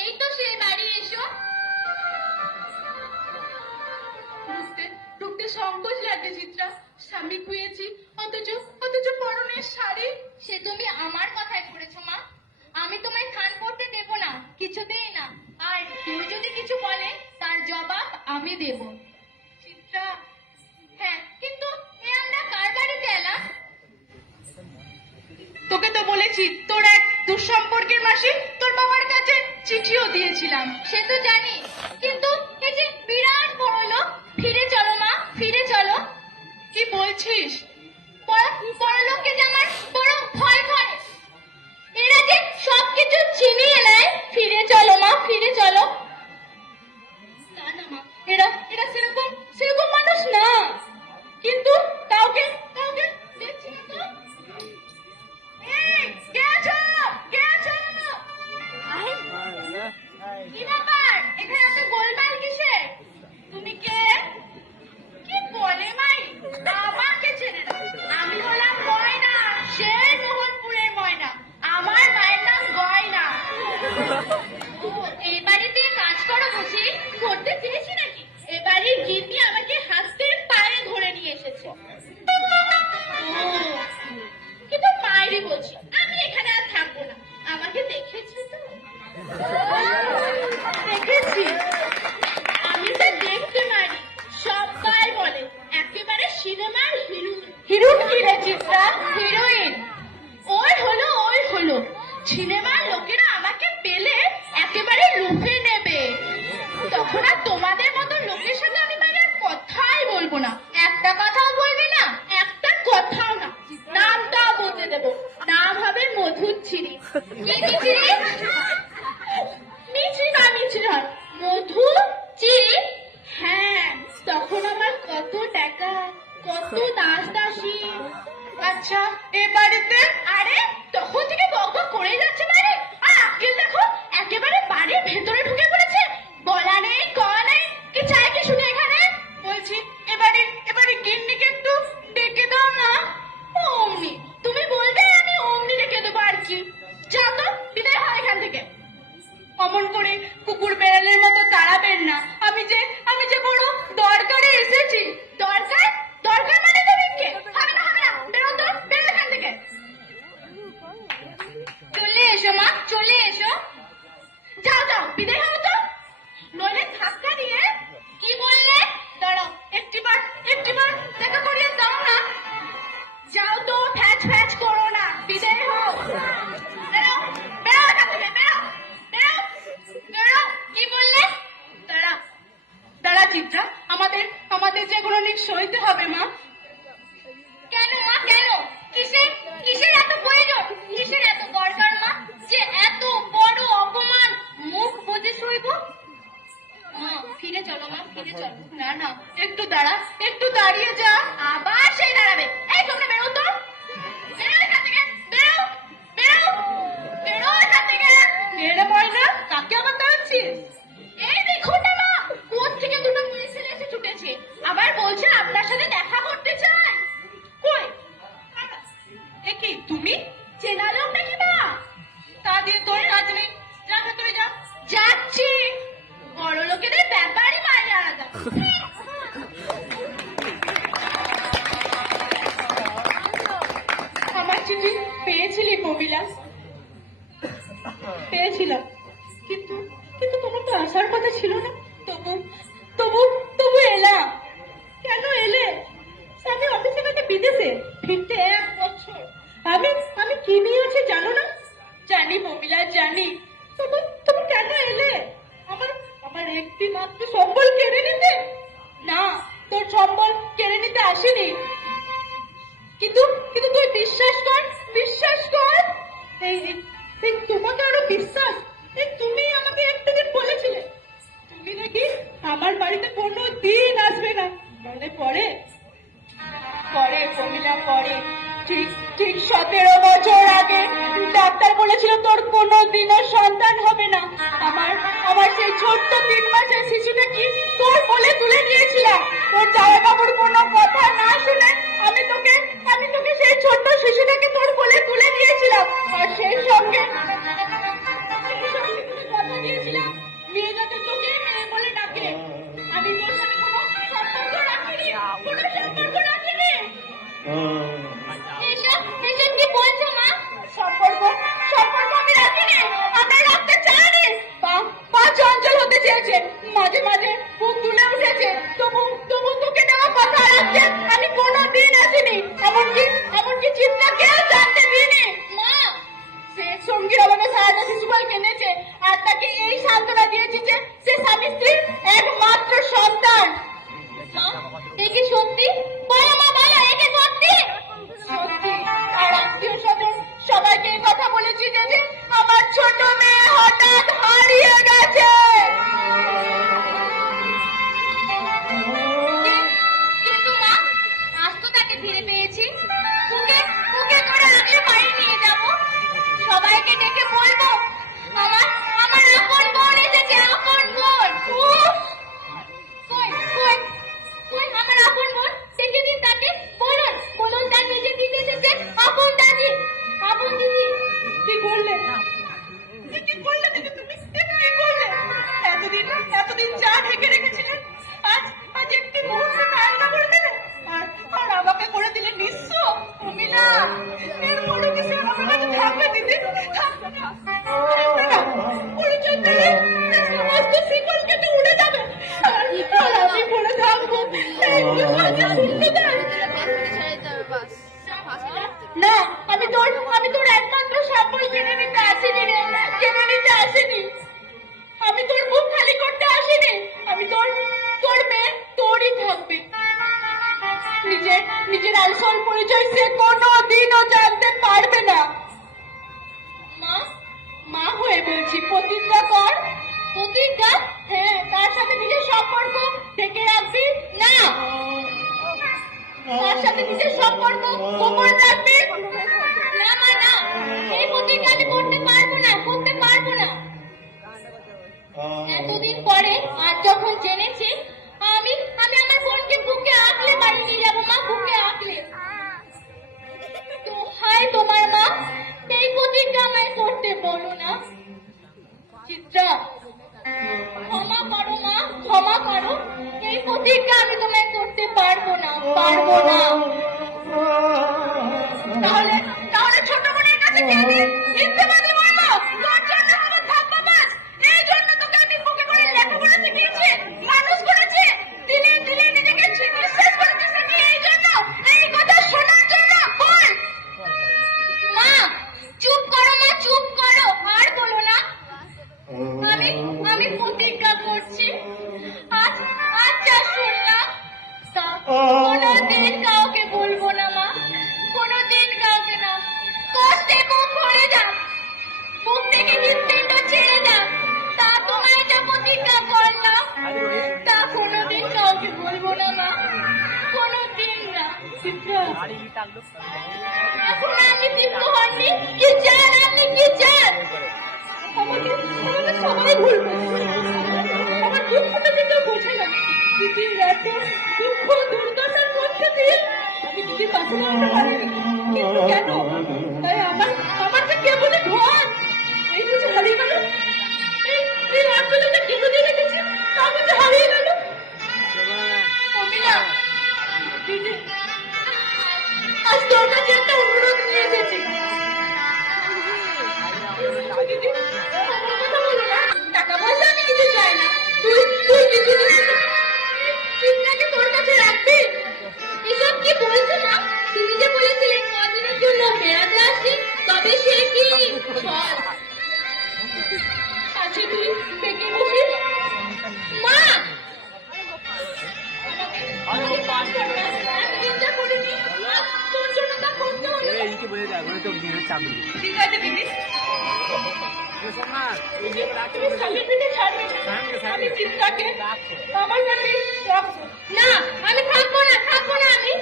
এই তো সেই বাড়ি এসো। ঢুকতে সংকোচ লাগে চিত্রা। স্বামী খুঁয়েছি, অথচ অথচ পরনের শাড়ি। সে তুমি আমার কথায় পড়েছো মা। আমি তোমায় থান পড়তে দেব না, কিছুতেই না। আর কেউ যদি কিছু বলে তার জবাব আমি দেব। চিত্রা, হ্যাঁ, কিন্তু এ আমরা কার বাড়িতে এলাম? তোকে তো বলেছি তোর এক দুঃসম্পর্কের মাসি তোর বাবার কাছে চিঠিও দিয়েছিলাম। সে তো জানি, কিন্তু এই যে বিরাট বড় লোক, ফিরে চলো মা, ফিরে চলো। কি বলছিস? বড় লোককে যে আমার বড় ভয় করে। এরা যে সবকিছু ছিনিয়ে নেয়। ফিরে চলো মা, ফিরে চলো। না না মা, এরা এরা সেরকম সেরকম মানুষ না। কিন্তু কাউকে কাউকে দেখছি না তো। কি ব্যাপার? এখানে এত গোলমাল কিসের? তুমি কে? কি বলে মাই? আমাকে চেনে না? আমি হলাম ময়না, সেই মোহনপুরের ময়না। আমার মায়ের নাম গয়না। ও, এই বাড়িতে কাজ করো বুঝি? করতে চেয়েছি নাকি? এ বাড়ির গিন্নি আমাকে হাতে পায়ে ধরে নিয়ে এসেছে। কিন্তু মায়েরই বলছি, আমি এখানে আর থাকবো না। আমাকে দেখেছি তো? দেখেছি। আমি তো দেখতে পারি। সবাই বলে একেবারে সিনেমার হিরোইন। হিরোইন কি রে চিত্রা? হিরোইন ওই হলো। সিনেমার লোকেরা আমাকে পেলে একেবারে লুফে নেবে। তখন আর তোমাদের মতো লোকের সাথে আমি আর কথাই বলবো না। একটা কথাও বলবে না? একটা কথাও না। নামটাও বলতে দেবো। নাম হবে মধুচিরি। কি মিছিরি? মিছিরি নয়, মধুচিরি। হ্যাঁ, তখন আমার কত টাকা, কত দাস দাসী। আচ্ছা, এ বাড়িতে? আরে তখন থেকে বকবক করে যাচ্ছে বাড়ি। আর আজকের দেখো একেবারে বাড়ির ভেতরে ঢুকে পড়েছে। বলা নেই, কওয়া নেই। কি চাই কি শুনে এখানে? বলছি এবারে গিন্নিকে একটু ডেকে দাও না। অমনি তুমি বলবে, আমি অমনি ডেকে দেবো আর কি। যাও তো, বিদায় হয় এখান থেকে। অমন করে কুকুর বেড়ালের মতো তাড়াবেন না। আমি যে বড় দরকারে এসেছি। দরকার মানে তুমি কে? হবে না, বেরো তো, বেরো এখান থেকে। চলে এসো মা, চলে এসো। যাও, বিদায় হও তো, নইলে ধাক্কা দিয়ে। কি বললে? দাঁড়াও, একটিবার দেখা করিয়ে দাও না। যাও তো, ফ্যাচ করো না, বিদায় হও। বেরো এখান থেকে, বেরো। কি বললে? দাঁড়া চিত্রা, আমাদের যেগুলো নিক সইতে হবে মা। কেন মা, কেন? কিসের এত প্রয়োজন? কিসের এত দরকার মা, যে এত বড় অপমান মুখ বুঝে সইব? ফিরে চলো মা, ফিরে চলো। না, একটু দাঁড়া, একটু দাঁড়িয়ে যা। আবার সেই দাঁড়াবে। এই তোমরা বেরো তো, বেরো এখান থেকে, বেরো এখান থেকে। মেরে ময়না, কাকে আবার দাঁড়াচ্ছিস? এই দেখো না মা, কোথ থেকে দুটো পুলিশ এসে ছুটেছে। আবার বলছে আপনার সাথে দেখা করতে চায়। কই? এ কি তুমি? চেনা লোক নাকি মা? তা দিয়ে তোর কাজ নেই, যা ভেতরে যা। যাচ্ছি। বড় লোকেদের ব্যাপারই বাইরে আলাদা। আমার চিঠি পেয়েছিলি কবিলা? পেয়েছিলাম, কিন্তু তোমার তো আসার কথা ছিল না। তবু এলাম। কেন এলে? আমি অফিসে কাছে বিদেশে ফিরতে 1 বছর। আমি কি নিয়েছি জানো না? জানি মমিলা, জানি। তবু কেন এলে? আমার একটি মাত্র সম্বল কেড়ে নিতে? না, তোর সম্বল কেড়ে নিতে আসেনি। কিন্তু তুই বিশ্বাস কর। এই তোমাকে আরো বিশ্বাস? তুমি আমাকে একদিন বলেছিলে তুমি নাকি আমার বাড়িতে কোনো দিন আসবে না। মনে পড়ে কমিলা, পড়ে। ঠিক 17 বছর আগে ডাক্তার বলেছিল তোর কোনো দিনও সন্তান হবে না। আমার সেই ছোট্ট 3 মাসের শিশুটা কি তোর কোলে তুলে নিয়েছিলাম। তোর জামা কাপড় কোনো কথা না শুনে আমি তোকে সেই ছোট্ট শিশুটাকে তোর কোলে তুলে নিয়েছিলাম। আর সেই সঙ্গে বই কিনেছে আর তাকে এই সান্ত্বনা দিয়েছি যে সে স্বামী স্ত্রীর একমাত্র সন্তান। এ কি সত্যি? বলো মা বলো, এ কি সত্যি? সত্যি। আর আত্মীয় স্বজন সবাইকে এই কথা বলেছি যে আমার ছোট মেয়ে হঠাৎ হারিয়ে গেছে। কিন্তু মা, আজ তো তাকে ফিরে পেয়েছি। ওকে ওকে করে আগলে বাড়ি নিয়ে যাব, সবাইকে ডেকে বলবো আমার আমার আপন বোন এসেছে, আপন বোন। কই কই কই আমার আপন বোন? ডেকে দিন তাকে, বলুন বলুন তাকে যে দিদি এসেছে, আপন দাদি, আপন দিদি। কি করলে? কি করলে দিদি তুমি? কি করলে? এতদিন যা ঢেকে রেখেছিলেন আজ আজ একটি মুহূর্তে কান্না করে দিলেন আর আর আমাকে করে দিলেন নিঃস্ব। অমিলা, এরপরও কি সে আমার কাছে থাকবে দিদি? থাকবে না, থাকবে না। পরিচয় দিলে সমস্ত শিকল কেটে উড়ে যাবে আর আমি পড়ে থাকবো এই দুর্ভাগ্যের শূন্যতায়। না, আমি তোর একমাত্র সম্বল কিনে নিতে আসিনি রে, কিনে নিতে আসিনি। আমি তোর মুখ খালি করতে আসিনি। আমি তোর মেয়ে তোরই থাকবে। নিজের আসল পরিচয় সে কোনোদিনও জানতে পারবে না। মা, মা হয়ে বলছি, প্রতিজ্ঞা কর। প্রতিজ্ঞা? হ্যাঁ, তার সাথে নিজের সম্পর্ক ঢেকে রাখবি না, তার সাথে নিজের সম্পর্ক গোপন রাখবি না। মা না, এই প্রতিজ্ঞা আমি করতে পারবো না, করতে পারবো না। এতদিন পরে আজ যখন জেনেছি, আমি আমার বোনকে বুকে আঁকলে বাড়ি নিয়ে যাবো মা, বুকে আঁকলে। তো হায় তোমার মা, এই প্রতিজ্ঞা আমায় করতে বলো না। চিত্রা, ক্ষমা করো মা, ক্ষমা করো। এই প্রতিজ্ঞা আমি তোমায় করতে পারবো না, পারবো না। তাহলে তাহলে ছোট বোনের কাছে গিয়ে মিথ্যেবাদী বলবো তোর জন্য আমার ধাপ্পা পাস। এই জন্য তোকে আমি বুকে করে লেখাপড়া শিখিয়েছি, মানুষ করেছি, দিলে দিলে নিজেকে বিশ্বাস করেছিস আমি এই জন্য, এই কথা শোনার জন্য। বল মা, চুপ করো মা, চুপ করো, আর বলো না। আমি প্রতিজ্ঞা করছি, আজ আজ যা শুনলাম তা কোনোদিন কাউকে বলবো না মা, কোনোদিন কাউকে না। কষ্টে বুক ভরে যাক, বুক থেকে হৃৎপিণ্ড ছেড়ে যাক, তা তোমার এটা প্রতিজ্ঞা করলাম, তা কোনোদিন কাউকে বলবো না মা, কোনোদিন না। এখন আপনি তৃপ্ত হননি? কি চান আপনি, কি চান? আমাকে সবাই ভুলবে, আমার দুঃখটা কিন্তু বোঝে না। দিদির এত দুঃখ দুর্দশার মধ্যে দিয়ে আমি দিদির পাশে দাঁড়াতে পারিনি, কিন্তু কেন? তাই আমার যে কেবলই ঘর, এই বুঝে হারিয়ে গেল। এই রাজ্যটা কেন দিয়ে রেখেছি, তা বুঝে হারিয়ে গেল। অমিলা, দিদি, আজ তোর কাছে একটা অনুরোধ নিয়ে এসেছি। দিদি, আমার কথা বলো না। টাকা পয়সা আমি কিছু চাই না, তুই কিছু চিন্তাকে তোর কাছে রাখবি। এসব কি বলছো মা? তুমি যে বলেছিলেন কদিনের জন্য বেড়াতে আসবি, তবে সে কি চল আছে, তুই থেকে বসিস। মা, চিন্তা করিনি, তোর জন্য তা করতে হবে। ঠিক আছে দিদি, তুমি স্বামীর পিঠে ছাড়বে না, আমি চিন্তাকে আমার কাছে রাখবো না। আমি থাকবো না, থাকবো না আমি।